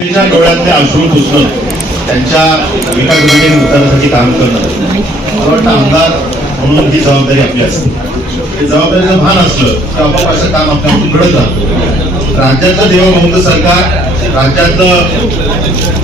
डोळ्यातले अश्रू पुसणं, त्यांच्या विकासासाठी उत्तरासाठी काम करणं, मला वाटतं आमदार म्हणून ही जबाबदारी आपली असते. हे जबाबदारीचं भान असलं तर आपोआप असं काम आपल्याकडून घडत राहतं. राज्याचं देवभक्त सरकार, राज्यातलं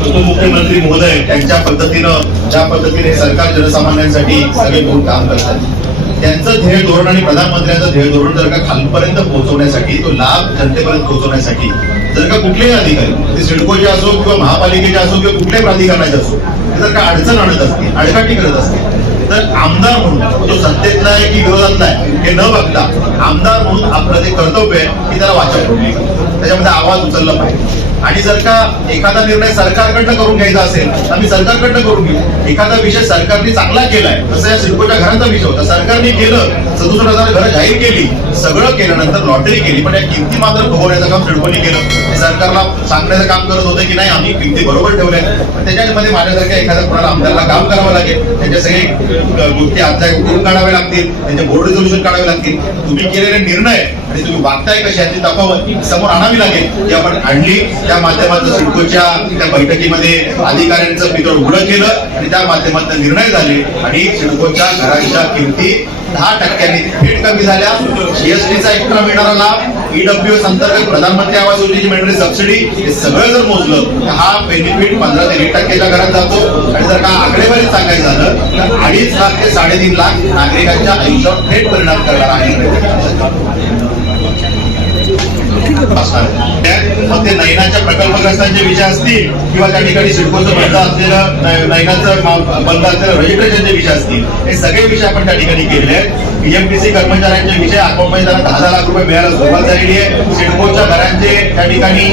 उपमुख्यमंत्री महोदय त्यांच्या पद्धतीनं ज्या पद्धतीने सरकार जनसामान्यांसाठी सगळे मिळून काम करतात, त्यांचं ध्येय धोरण आणि प्रधानमंत्र्यांचं ध्येय धोरण जर का खालपर्यंत पोहोचवण्यासाठी, तो लाभ जनतेपर्यंत पोहोचवण्यासाठी जर का कुठलेही अधिकारी, ते सिडकोचे असो किंवा महापालिकेचे असो किंवा कुठल्याही प्राधिकरणाचे असो, ते जर का अडचण आणत असतील, आडकाठी करत असतील, तर आमदार म्हणून तो सत्तेतला आहे की विरोधातला आहे हे न बघता आमदार म्हणून आपलं ते कर्तव्य आहे की त्याला वाचा फोडली, त्याच्यामध्ये आवाज उचलला पाहिजे. आणि जर का एखादा निर्णय सरकारकडनं करून घ्यायचा असेल तर आम्ही सरकारकडनं करून घेऊ. एखादा विषय सरकारने चांगला केलाय, जसं या सिडकोच्या घरांचा विषय होता, सरकारने केलं, 67,000 घरं जाहीर केली, सगळं केल्यानंतर लॉटरी केली, पण या किमती मात्र फुगवण्याचं काम सिडकोने केलं. सरकारला सांगण्याचं काम करत होतं की नाही आम्ही किमती बरोबर ठेवल्या, पण त्याच्यामध्ये माझ्यासारख्या एखाद्या कोणाला आमदारला काम करावं लागेल, त्यांच्या सगळे गोष्टी आजच्या करून काढाव्या लागतील, त्यांचे बोर्ड रिझोल्युशन काढावे लागतील. तुम्ही केलेले निर्णय आणि तुम्ही वागताय कशी याची तफावत समोर आणावी लागेल, की आपण आणली. त्या माध्यमातून सिडकोच्या त्या बैठकीमध्ये अधिकाऱ्यांचं पितळ उघडं केलं आणि त्या माध्यमातून निर्णय झाले आणि सिडकोच्या घरांच्या किमती 10% थेट कमी झाल्या. जीएसटीचा एक्स्ट्रा मिळणारा लाभ, ईडब्ल्यूएस अंतर्गत प्रधानमंत्री आवास योजनेची मिळणारी सबसिडी, हे सगळं जर मोजलं तर हा बेनिफिट 15 ते 20% घरात जातो. आणि जर का आकडेवारी सांगायचं झालं तर 2.5 लाख ते 3.5 लाख नागरिकांच्या आयुष्यावर थेट परिणाम करणार आहे. मग ते नैनाच्या प्रकल्पग्रस्तांचे विषय असतील किंवा त्या ठिकाणी सिडकोचं बंद असलेलं नैनाचं बंद असलेलं रजिस्ट्रेशनचे विषय असतील, हे सगळे विषय आपण त्या ठिकाणी केलेले आहेत. पीएमपीसी कर्मचाऱ्यांचे विषय अकाउंटमध्ये त्यांना 10 लाख रुपये मिळायला सुरुवात झालेली आहे. सिडकोच्या घरांचे त्या ठिकाणी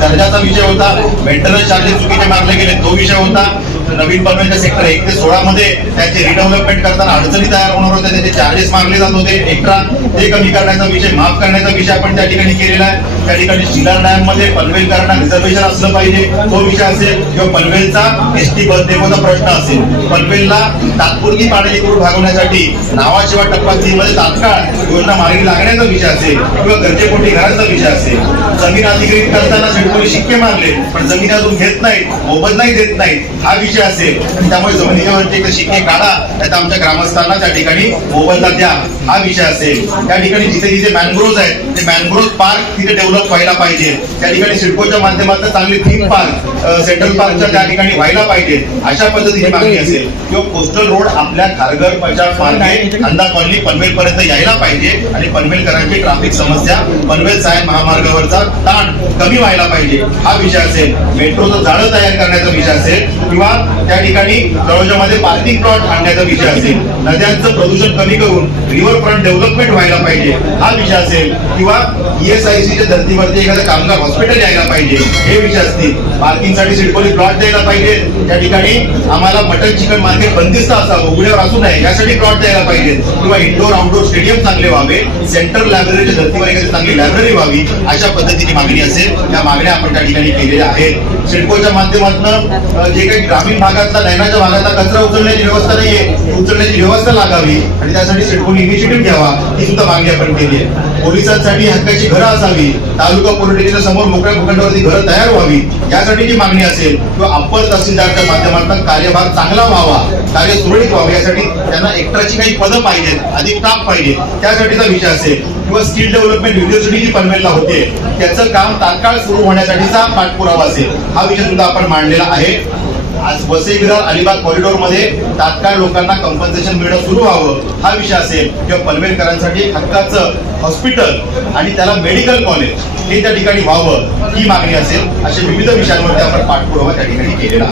दर्जाचा विषय होता, मेंटेनन्स चार्जेस चुकीचे मारले गेले तो विषय होता. नवीन पनवेलच्या सेक्टर 1 ते 16 मध्ये त्याचे रिडेव्हलपमेंट करताना अडचणी तयार होणार होत्या, त्याचे चार्जेस मारले जात होते एक्स्ट्रा, ते कमी करण्याचा विषय, माफ करण्याचा विषय आपण त्या ठिकाणी केलेला आहे. त्या ठिकाणी शिलार डॅममध्ये पनवेलकरांना रिझर्वेशन असलं पाहिजे तो विषय असेल, किंवा पनवेलचा एसटी बस डेपोचा प्रश्न असेल, पनवेलला तात्पुरती पाण्याची तुरळ भागवण्यासाठी नावाशिवाय टप्पा 3 मध्ये तात्काळ योजना मार्गी लागण्याचा विषय असेल, किंवा गरजेपोटी घरांचा विषय असेल. जमीन अधिग्रहित करताना सिडकोने शिक्के मारले पण जमीन अजून घेत नाहीत, मोबदलाही देत नाहीत, हा विषय असेल. आणि त्यामुळे जमिनीवरचे शिक्के काढा, त्याचा आमच्या ग्रामस्थांना त्या ठिकाणी मोबदला द्या, हा विषय असेल. त्या ठिकाणी जिथे जिथे मॅनग्रोव्ह आहेत ते मॅनग्रोव्ह पार्क तिथे डेव्हलप व्हायला पाहिजे. त्या ठिकाणी सिडकोच्या माध्यमातून चांगली थीम पार्क, सेंट्रल पार्कच्या त्या ठिकाणी व्हायला पाहिजे, अशा पद्धतीची मागणी असेल. किंवा कोस्टल रोड आपल्या खारघर पचास मार्गे खांदा कॉलनी पनवेल पर्यंत यायला पाहिजे आणि पनवेलकरांची ट्रॅफिक समस्या, पनवेल सायन महामार्गावरचा ताण कमी व्हायला पाहिजे, हा विषय असेल. मेट्रोचं जाळं तयार करण्याचा विषय असेल, किंवा त्या ठिकाणी तळोजामध्ये पार्किंग प्लॉट आणण्याचा विषय असेल. नद्यांचं प्रदूषण कमी करून रिव्हर फ्रंट डेव्हलपमेंट व्हायला पाहिजे, हा विषय असेल. किंवा ESICच्या धर्तीवरती एखादं कामगार हॉस्पिटल यायला पाहिजे, हे विषय असतील. पार्किंगसाठी सिडकोने प्लॉट द्यायला पाहिजे. त्या ठिकाणी आम्हाला मटन चिकन मार्केट बंदिस्त असावं, उघड्यावर असू नये, यासाठी प्लॉट द्यायला पाहिजे. किंवा इंडोर आउटडोर स्टेडियम चांगले व्हावे, सेंट्रल लायब्ररीच्या धर्तीवर एखादी चांगली लायब्ररी व्हावी, अशा पद्धतीची मागणी असेल. या मागण्या आपण त्या ठिकाणी केलेल्या आहेत. सिडकोच्या माध्यमातून जे काही ग्रामीण भागातला, नैनाच्या भागातला कचरा उचलण्याची व्यवस्था नाहीये, उचलण्याची व्यवस्था लागावी आणि त्यासाठी सिडकोने इनिशिएटिव्ह घ्यावा, ही सुद्धा मागणी आपण केली आहे. पोलिसांसाठी हक्काची घरं असावी, तालुका पोलीस स्टेशनच्या समोर मोकळ्या भूखंडावरती घरं तयार व्हावी, यासाठीची मागणी असेल. किंवा अप्पर तहसीलदारच्या माध्यमातून कार्यभाग चांगला व्हावा, कार्य सुरळीत व्हावं, यासाठी त्यांना एक्स्ट्राची काही पदं पाहिजेत, अधिक स्टाफ पाहिजे, त्यासाठीचा विषय असेल. किंवा स्किल डेव्हलपमेंट युनिव्हर्सिटी जी पनवेलला होते त्याचं काम तात्काळ सुरू होण्यासाठीचा पाठपुरावा असेल, हा विषय सुद्धा आपण मांडलेला आहे. आज वसई विरार अलिबाग कॉरिडॉर मध्ये तात्काळ लोकांना कंपन्सेशन मिळणं सुरू व्हावं, हा विषय असेल. किंवा पनवेलकरांसाठी हक्काचं हॉस्पिटल आणि त्याला मेडिकल कॉलेज हे त्या ठिकाणी व्हावं, ही मागणी असेल. अशा विविध विषयांवरती आपण पाठपुरावा त्या ठिकाणी केलेला